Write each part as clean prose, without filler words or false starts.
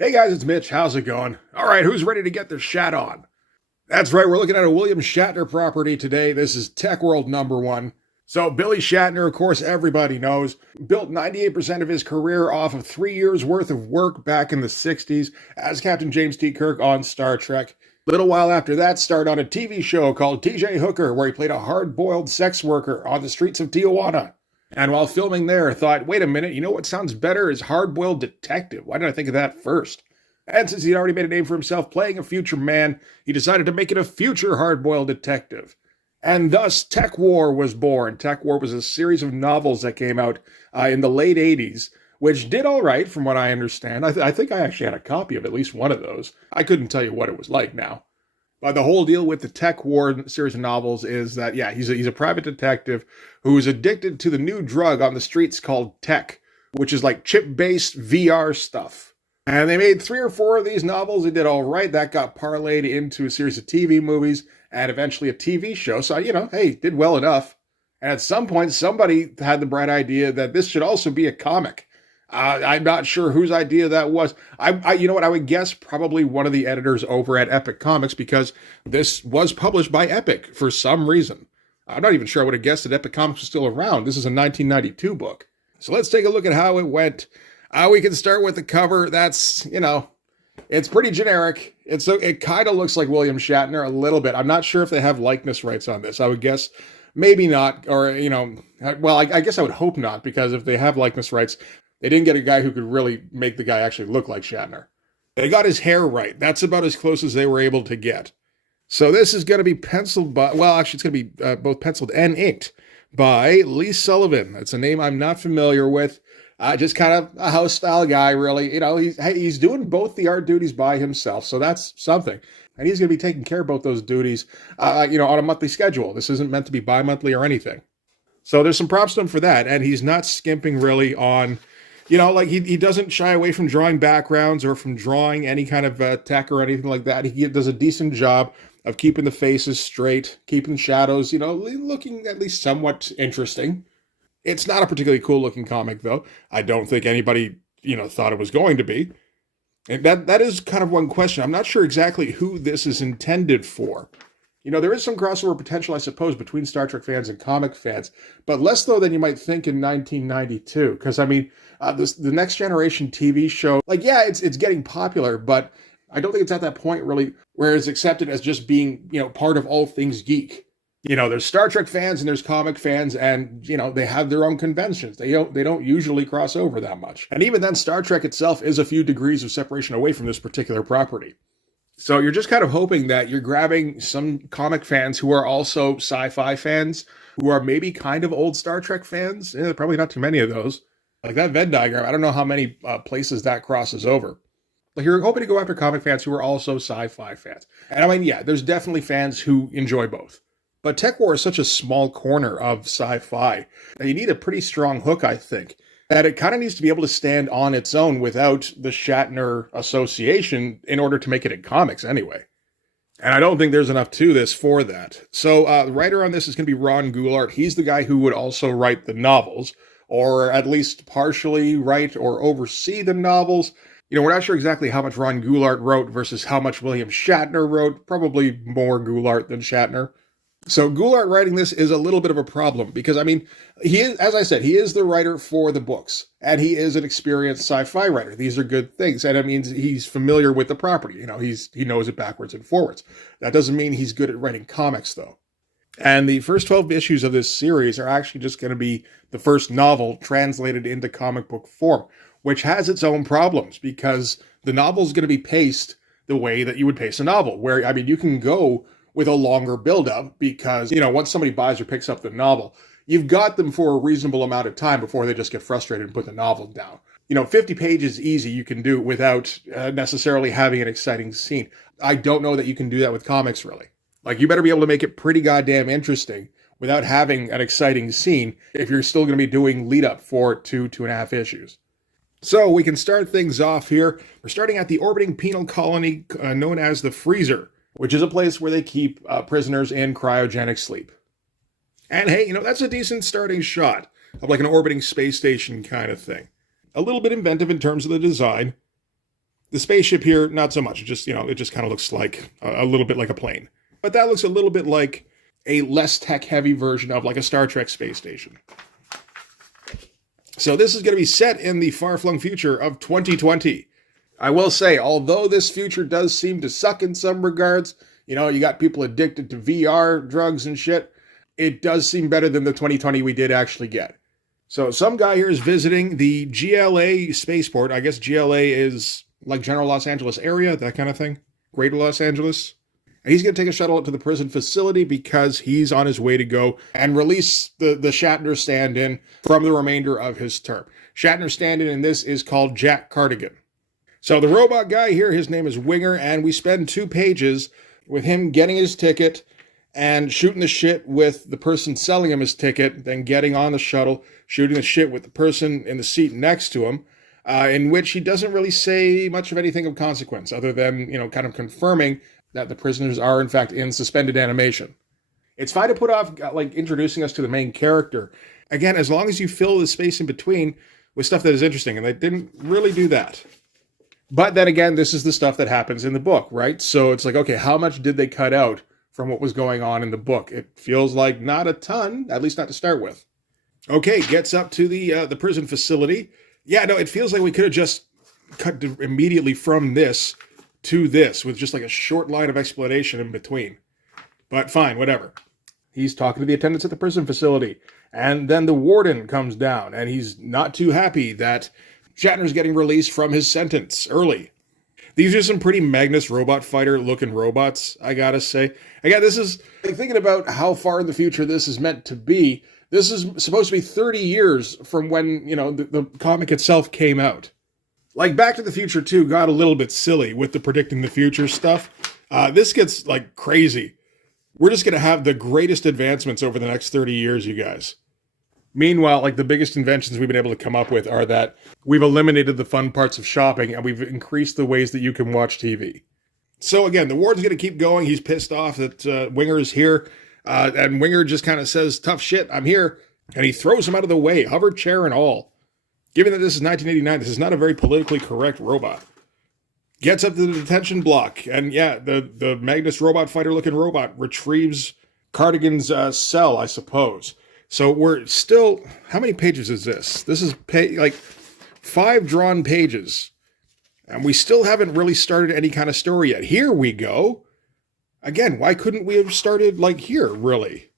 Hey guys, it's Mitch. How's it going? All right, who's ready to get their shat on? That's right, we're looking at a William Shatner property today. This is Tek World #1. So, Billy Shatner, of course, everybody knows, built 98% of his career off of 3 years' worth of work back in the 60s as Captain James T. Kirk on Star Trek. A little while after that, starred on a TV show called TJ Hooker, where he played a hard-boiled sex worker on the streets of Tijuana. And while filming there, thought, wait a minute, you know what sounds better is hard-boiled detective. Why did I think of that first? And since he'd already made a name for himself playing a future man, he decided to make it a future hard-boiled detective. And thus, Tek War was born. Tek War was a series of novels that came out in the late 80s, which did all right, from what I understand. I think I actually had a copy of at least one of those. I couldn't tell you what it was like now. But the whole deal with the Tek War series of novels is that, yeah, he's a private detective who's addicted to the new drug on the streets called Tek, which is like chip-based VR stuff. And they made 3 or 4 of these novels. They did all right. That got parlayed into a series of TV movies and eventually a TV show. So, hey, did well enough. And at some point, somebody had the bright idea that this should also be a comic. I'm not sure whose idea that was. You know what? I would guess probably one of the editors over at Epic Comics, because this was published by Epic for some reason. I'm not even sure I would have guessed that Epic Comics was still around. This is a 1992 book. So let's take a look at how it went. We can start with the cover. That's, it's pretty generic. It kind of looks like William Shatner a little bit. I'm not sure if they have likeness rights on this. I would guess maybe not, or, well, I guess I would hope not, because if they have likeness rights, they didn't get a guy who could really make the guy actually look like Shatner. They got his hair right. That's about as close as they were able to get. So this is going to be penciled by, well, actually it's going to be both penciled and inked by Lee Sullivan. It's a name I'm not familiar with. Just kind of a house style guy, really. He's doing both the art duties by himself, so that's something. And he's going to be taking care of both those duties, on a monthly schedule. This isn't meant to be bi-monthly or anything. So there's some props to him for that, and he's not skimping really on, he doesn't shy away from drawing backgrounds or from drawing any kind of tech or anything like that. He does a decent job of keeping the faces straight, keeping shadows, looking at least somewhat interesting. It's not a particularly cool looking comic, though. I don't think anybody, thought it was going to be. And that is kind of one question. I'm not sure exactly who this is intended for. There is some crossover potential, I suppose, between Star Trek fans and comic fans, but less though than you might think in 1992. Because, the Next Generation TV show, it's getting popular, but I don't think it's at that point, really, where it's accepted as just being, part of all things geek. There's Star Trek fans and there's comic fans, and, they have their own conventions. They don't usually cross over that much. And even then, Star Trek itself is a few degrees of separation away from this particular property. So you're just kind of hoping that you're grabbing some comic fans who are also sci-fi fans, who are maybe kind of old Star Trek fans. Probably not too many of those. Like that Venn diagram, I don't know how many places that crosses over. Like you're hoping to go after comic fans who are also sci-fi fans. And there's definitely fans who enjoy both. But Tek War is such a small corner of sci-fi that you need a pretty strong hook, I think, that it kind of needs to be able to stand on its own without the Shatner association in order to make it in comics anyway. And I don't think there's enough to this for that. So the writer on this is going to be Ron Goulart. He's the guy who would also write the novels, or at least partially write or oversee the novels. We're not sure exactly how much Ron Goulart wrote versus how much William Shatner wrote. Probably more Goulart than Shatner. So Goulart writing this is a little bit of a problem because, he is, as I said, he is the writer for the books, and he is an experienced sci-fi writer. These are good things, and it means he's familiar with the property. He knows it backwards and forwards. That doesn't mean he's good at writing comics, though. And the first 12 issues of this series are actually just going to be the first novel translated into comic book form, which has its own problems because the novel is going to be paced the way that you would pace a novel, where, you can go with a longer build-up because, once somebody buys or picks up the novel, you've got them for a reasonable amount of time before they just get frustrated and put the novel down. 50 pages easy you can do without necessarily having an exciting scene. I don't know that you can do that with comics, really. You better be able to make it pretty goddamn interesting without having an exciting scene if you're still going to be doing lead-up for 2.5 issues. So we can start things off here. We're starting at the orbiting penal colony known as the Freezer, which is a place where they keep prisoners in cryogenic sleep. And hey, that's a decent starting shot of like an orbiting space station kind of thing. A little bit inventive in terms of the design. The spaceship here, not so much. It just, it just kind of looks like a little bit like a plane. But that looks a little bit like a less tech-heavy version of like a Star Trek space station. So this is going to be set in the far-flung future of 2020. I will say, although this future does seem to suck in some regards, you got people addicted to VR drugs and shit, it does seem better than the 2020 we did actually get. So some guy here is visiting the GLA spaceport. I guess GLA is like General Los Angeles area, that kind of thing. Greater Los Angeles. And he's going to take a shuttle up to the prison facility because he's on his way to go and release the Shatner stand-in from the remainder of his term. Shatner stand-in in this is called Jack Cardigan. So the robot guy here, his name is Winger, and we spend 2 pages with him getting his ticket and shooting the shit with the person selling him his ticket, then getting on the shuttle, shooting the shit with the person in the seat next to him, in which he doesn't really say much of anything of consequence, other than, kind of confirming that the prisoners are, in fact, in suspended animation. It's fine to put off, introducing us to the main character. Again, as long as you fill the space in between with stuff that is interesting, and they didn't really do that. But then again, this is the stuff that happens in the book, right? So it's like, okay, how much did they cut out from what was going on in the book? It feels like not a ton, at least not to start with. Okay, gets up to the prison facility. Yeah, no, it feels like we could have just cut immediately from this to this with just like a short line of explanation in between. But fine, whatever. He's talking to the attendants at the prison facility. And then the warden comes down, and he's not too happy that Shatner's getting released from his sentence early. These are some pretty Magnus robot fighter looking robots, I gotta say. Again, this is, thinking about how far in the future this is meant to be, this is supposed to be 30 years from when, the comic itself came out. Like, Back to the Future 2 got a little bit silly with the predicting the future stuff. This gets, crazy. We're just gonna have the greatest advancements over the next 30 years, you guys. Meanwhile, the biggest inventions we've been able to come up with are that we've eliminated the fun parts of shopping and we've increased the ways that you can watch TV. So again, the warden's going to keep going. He's pissed off that Winger is here. And Winger just kind of says, tough shit, I'm here. And he throws him out of the way, hover chair and all. Given that this is 1989, this is not a very politically correct robot. Gets up to the detention block. And yeah, the Magnus robot fighter looking robot retrieves Cardigan's cell, I suppose. So we're still, how many pages is this? This is 5 drawn pages. And we still haven't really started any kind of story yet. Here we go. Again, why couldn't we have started here, really?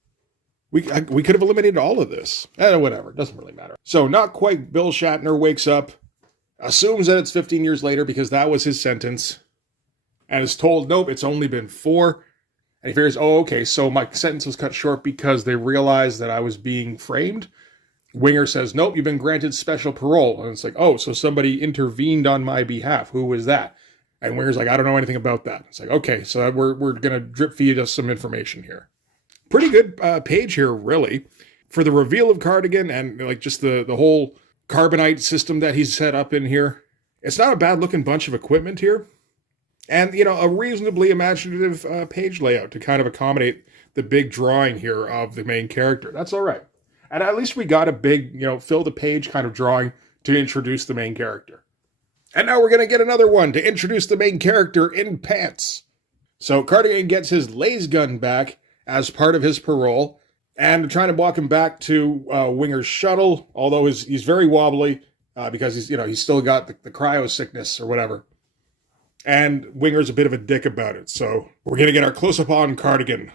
We could have eliminated all of this. Whatever, it doesn't really matter. So not quite Bill Shatner wakes up, assumes that it's 15 years later because that was his sentence, and is told, nope, it's only been 4. And he figures, oh, okay, so my sentence was cut short because they realized that I was being framed. Winger says, nope, you've been granted special parole. And it's like, oh, so somebody intervened on my behalf. Who was that? And Winger's like, I don't know anything about that. It's like, okay, so we're going to drip feed us some information here. Pretty good page here, really, for the reveal of Cardigan and just the whole carbonite system that he's set up in here. It's not a bad-looking bunch of equipment here. And, a reasonably imaginative page layout to kind of accommodate the big drawing here of the main character. That's all right. And at least we got a big, fill the page kind of drawing to introduce the main character. And now we're going to get another one to introduce the main character in pants. So Cardigan gets his laser gun back as part of his parole, and trying to walk him back to Winger's shuttle, although he's very wobbly because he's still got the cryo sickness or whatever. And Winger's a bit of a dick about it, so we're going to get our close-up on Cardigan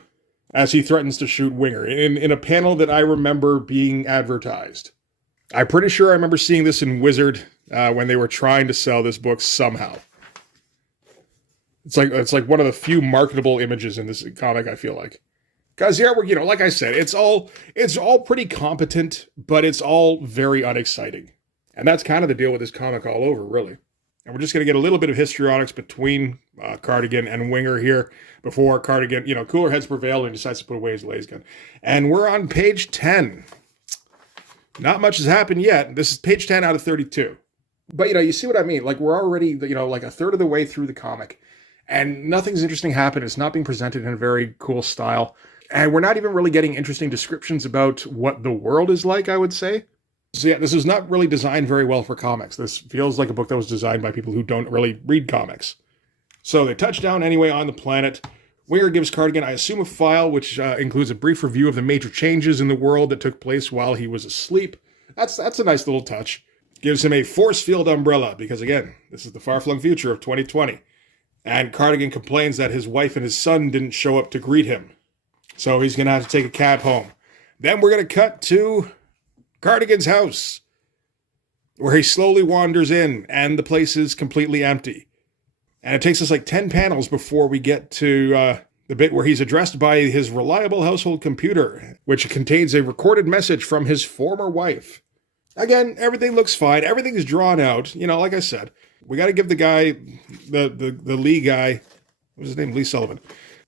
as he threatens to shoot Winger in a panel that I remember being advertised. I'm pretty sure I remember seeing this in Wizard when they were trying to sell this book somehow. It's like one of the few marketable images in this comic, I feel like. Because yeah, we're, like I said, it's all pretty competent, but it's all very unexciting. And that's kind of the deal with this comic all over, really. And we're just going to get a little bit of histrionics between Cardigan and Winger here before Cardigan, cooler heads prevail and he decides to put away his laser gun. And we're on page 10. Not much has happened yet. This is page 10 out of 32. But, you see what I mean? We're already, a third of the way through the comic. And nothing's interesting happened. It's not being presented in a very cool style. And we're not even really getting interesting descriptions about what the world is like, I would say. So yeah, this was not really designed very well for comics. This feels like a book that was designed by people who don't really read comics. So they touch down anyway on the planet. Winger gives Cardigan, I assume, a file which includes a brief review of the major changes in the world that took place while he was asleep. That's a nice little touch. Gives him a force field umbrella because, again, this is the far-flung future of 2020. And Cardigan complains that his wife and his son didn't show up to greet him. So he's going to have to take a cab home. Then we're going to cut to Cardigan's house, where he slowly wanders in, and the place is completely empty. And it takes us like 10 panels before we get to the bit where he's addressed by his reliable household computer, which contains a recorded message from his former wife. Again, everything looks fine. Everything is drawn out. You know, like I said, we got to give the guy, the Lee guy, what's his name? Lee Sullivan.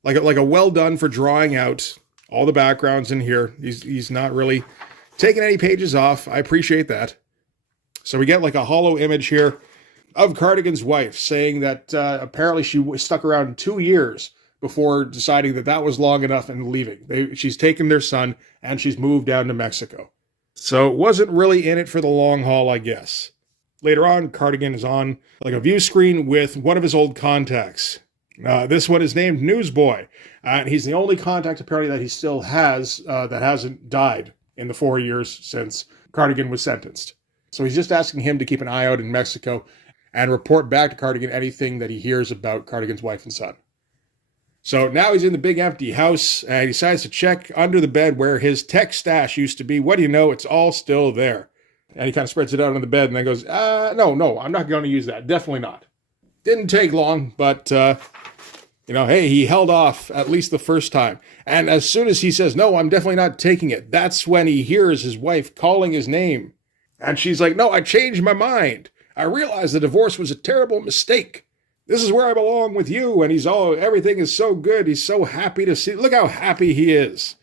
Like a well done for drawing out all the backgrounds in here. He's not really taking any pages off. I appreciate that. So we get like a hollow image here of Cardigan's wife saying that apparently she stuck around 2 years before deciding that that was long enough and leaving. She's taken their son and she's moved down to Mexico. So it wasn't really in it for the long haul, I guess. Later on, Cardigan is on like a view screen with one of his old contacts. This one is named Newsboy. And he's the only contact apparently that he still has that hasn't died in the 4 years since Cardigan was sentenced. So he's just asking him to keep an eye out in Mexico and report back to Cardigan anything that he hears about Cardigan's wife and son. So now he's in the big empty house and he decides to check under the bed where his tech stash used to be. What do you know? It's all still there. And he kind of spreads it out on the bed and then goes, no, I'm not going to use that. Definitely not. Didn't take long, but, hey, he held off at least the first time. And as soon as he says, no, I'm definitely not taking it, that's when he hears his wife calling his name. And she's like, no, I changed my mind. I realized the divorce was a terrible mistake. This is where I belong with you. And everything is so good. He's so happy to see. Look how happy he is.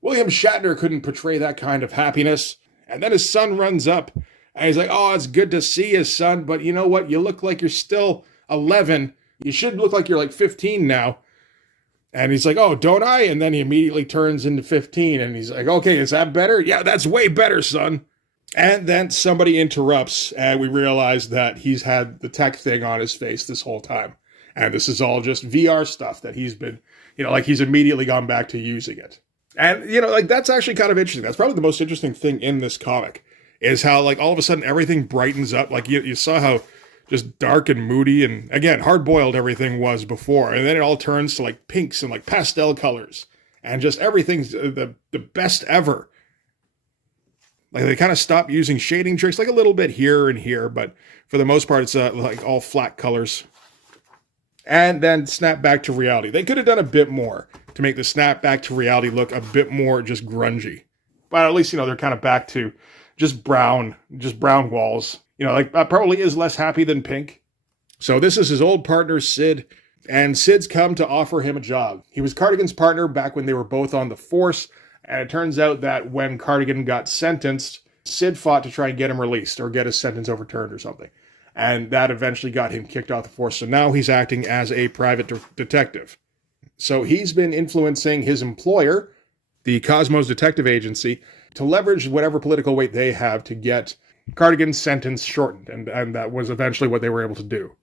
William Shatner couldn't portray that kind of happiness. And then his son runs up and he's like, oh, it's good to see his son. But you know what? You look like you're still 11. You should look like you're like 15 now. And he's like, oh, don't I? And then he immediately turns into 15. And he's like, okay, is that better? Yeah, that's way better, son. And then somebody interrupts, and we realize that he's had the tech thing on his face this whole time. And this is all just VR stuff that he's been, he's immediately gone back to using it. And, that's actually kind of interesting. That's probably the most interesting thing in this comic, is how, all of a sudden everything brightens up. Like, you saw how just dark and moody and, again, hard-boiled everything was before. And then it all turns to, pinks and, pastel colors. And just everything's the best ever. They kind of stop using shading tricks, a little bit here and here, but for the most part, it's all flat colors. And then snap back to reality. They could have done a bit more to make the snap back to reality look a bit more just grungy. But at least, they're kind of back to just brown walls. Probably is less happy than pink. So this is his old partner, Sid, and Sid's come to offer him a job. He was Cardigan's partner back when they were both on the force. And it turns out that when Cardigan got sentenced, Sid fought to try and get him released or get his sentence overturned or something. And that eventually got him kicked off the force. So now he's acting as a private detective. So he's been influencing his employer, the Cosmos Detective Agency, to leverage whatever political weight they have to get Cardigan's sentence shortened. And that was eventually what they were able to do.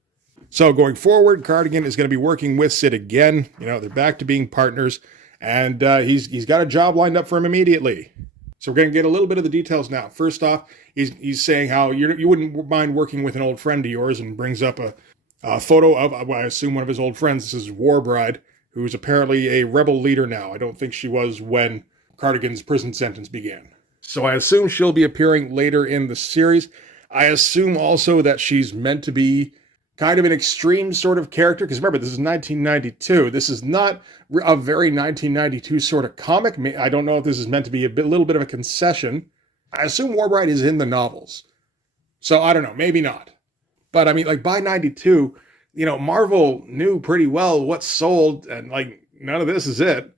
So going forward, Cardigan is going to be working with Sid again. They're back to being partners. And he's got a job lined up for him immediately. So we're going to get a little bit of the details now. First off, he's saying how you wouldn't mind working with an old friend of yours, and brings up a photo of, I assume, one of his old friends. This is Warbride, who's apparently a rebel leader now. I don't think she was when Cardigan's prison sentence began. So I assume she'll be appearing later in the series. I assume also that she's meant to be kind of an extreme sort of character, because remember, this is 1992. This is not a very 1992 sort of comic. I don't know if this is meant to be a little bit of a concession. I assume Warbride is in the novels. So I don't know, maybe not. But I mean, by 92, Marvel knew pretty well what sold, and none of this is it.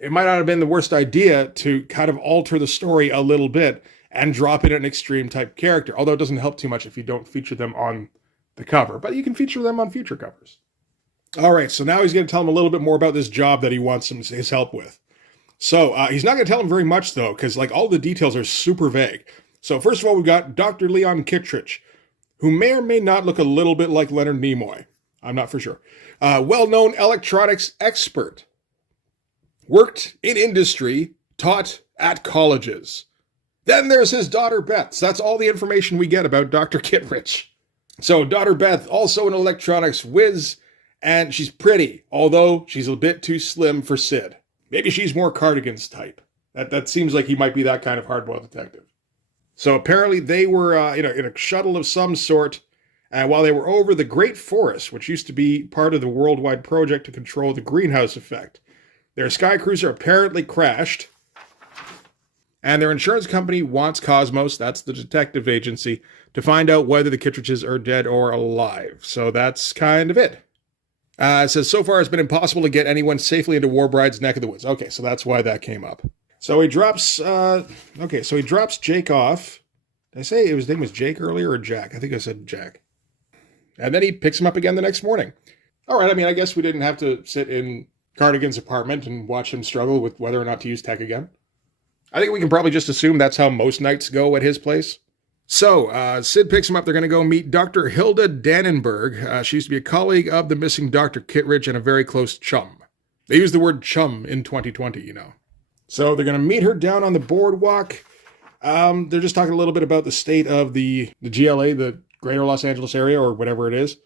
It might not have been the worst idea to kind of alter the story a little bit and drop in an extreme type character, although it doesn't help too much if you don't feature them on the cover, but you can feature them on future covers. All right, so now he's going to tell him a little bit more about this job that he wants his help with. So he's not going to tell him very much, though, because all the details are super vague. So first of all, we've got Dr. Leon Kittredge, who may or may not look a little bit like Leonard Nimoy. I'm not for sure. Well-known electronics expert. Worked in industry, taught at colleges. Then there's his daughter Beth. So that's all the information we get about Dr. Kittredge. So daughter Beth, also an electronics whiz, and she's pretty, although she's a bit too slim for Sid. Maybe she's more Cardigan's type. That seems like he might be that kind of hardboiled detective. So apparently they were in a shuttle of some sort, while they were over the Great Forest, which used to be part of the worldwide project to control the greenhouse effect. Their sky cruiser apparently crashed, and their insurance company wants Cosmos, that's the detective agency, to find out whether the Kittredges are dead or alive. So that's kind of it. It says, so far it's been impossible to get anyone safely into Warbride's neck of the woods. Okay, so that's why that came up. So he drops, Jake off. Did I say his name was Jake earlier or Jack? I think I said Jack. And then he picks him up again the next morning. All right, I guess we didn't have to sit in Cardigan's apartment and watch him struggle with whether or not to use Tek again. I think we can probably just assume that's how most nights go at his place. So, Sid picks him up. They're going to go meet Dr. Hilda Dannenberg. She used to be a colleague of the missing Dr. Kittredge and a very close chum. They use the word chum in 2020, you know. So they're going to meet her down on the boardwalk. They're just talking a little bit about the state of the GLA, the Greater Los Angeles area, or whatever it is.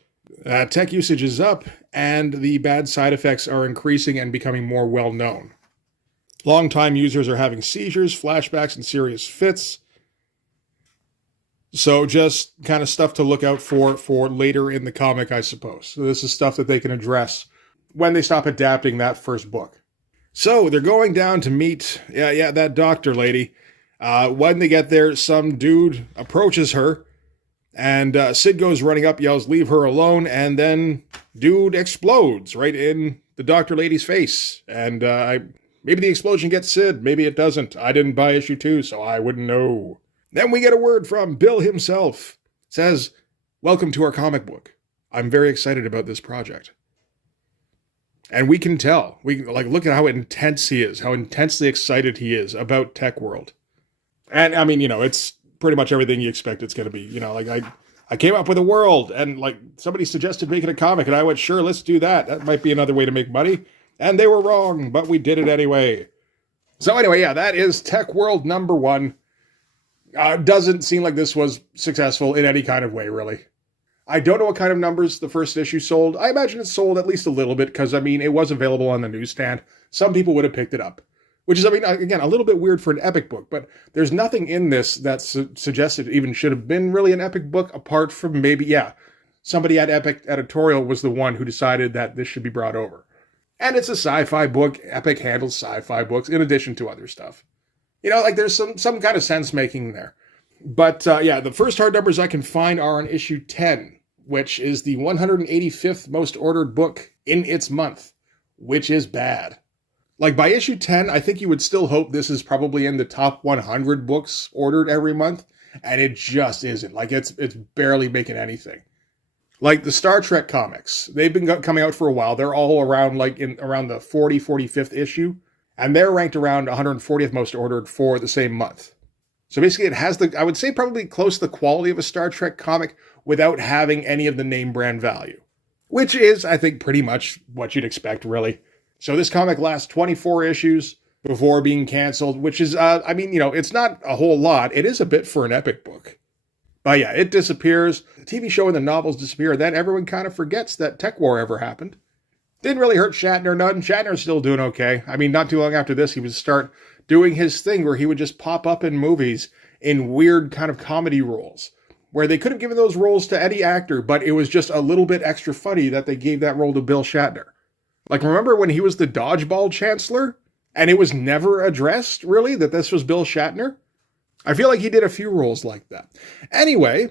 Tech usage is up, and the bad side effects are increasing and becoming more well-known. Long-time users are having seizures, flashbacks, and serious fits. So just kind of stuff to look out for later in the comic, I suppose. So this is stuff that they can address when they stop adapting that first book. So they're going down to meet, that doctor lady. When they get there, some dude approaches her, and Sid goes running up, yells, "Leave her alone," and then dude explodes right in the doctor lady's face. And maybe the explosion gets Sid, maybe it doesn't. I didn't buy issue 2, so I wouldn't know. Then we get a word from Bill himself. It says, "Welcome to our comic book. I'm very excited about this project." And we can tell. We look at how intense he is, how intensely excited he is about Tek World. And it's pretty much everything you expect it's going to be. I came up with a world, and somebody suggested making a comic, and I went, sure, let's do that. That might be another way to make money. And they were wrong, but we did it anyway. So anyway, that is Tek World number 1. Doesn't seem like this was successful in any kind of way, really. I don't know what kind of numbers the first issue sold. I imagine it sold at least a little bit, because, it was available on the newsstand. Some people would have picked it up. Which is, again, a little bit weird for an epic book, but there's nothing in this that suggests it even should have been really an epic book, apart from maybe, somebody at Epic Editorial was the one who decided that this should be brought over. And it's a sci-fi book. Epic handles sci-fi books in addition to other stuff. There's some kind of sense-making there. But, the first hard numbers I can find are on issue 10, which is the 185th most ordered book in its month, which is bad. By issue 10, I think you would still hope this is probably in the top 100 books ordered every month, and it just isn't. It's barely making anything. The Star Trek comics, they've been coming out for a while. They're all around, around the 45th issue, and they're ranked around 140th most ordered for the same month. So basically it has I would say probably close to the quality of a Star Trek comic without having any of the name brand value, which is, I think, pretty much what you'd expect, really. So this comic lasts 24 issues before being canceled, which is, it's not a whole lot. It is a bit for an epic book. But it disappears. The TV show and the novels disappear. Then everyone kind of forgets that Tek War ever happened. Didn't really hurt Shatner none. Shatner's still doing okay. Not too long after this, he would start doing his thing where he would just pop up in movies in weird kind of comedy roles, where they could have given those roles to any actor, but it was just a little bit extra funny that they gave that role to Bill Shatner. Remember when he was the dodgeball chancellor? And it was never addressed, really, that this was Bill Shatner? I feel like he did a few roles like that. Anyway,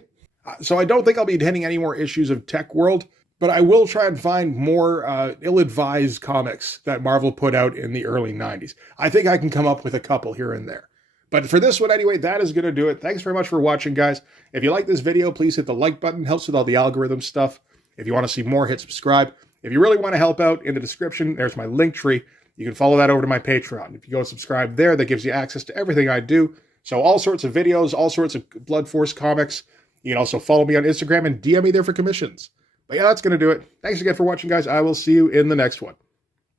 so I don't think I'll be hitting any more issues of Tek World, but I will try and find more ill-advised comics that Marvel put out in the early 90s. I think I can come up with a couple here and there. But for this one anyway, that is going to do it. Thanks very much for watching, guys. If you like this video, please hit the like button. Helps with all the algorithm stuff. If you want to see more, hit subscribe. If you really want to help out, in the description, there's my link tree. You can follow that over to my Patreon. If you go subscribe there, that gives you access to everything I do. So all sorts of videos, all sorts of Blood Force comics. You can also follow me on Instagram and DM me there for commissions. But yeah, that's going to do it. Thanks again for watching, guys. I will see you in the next one.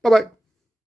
Bye-bye.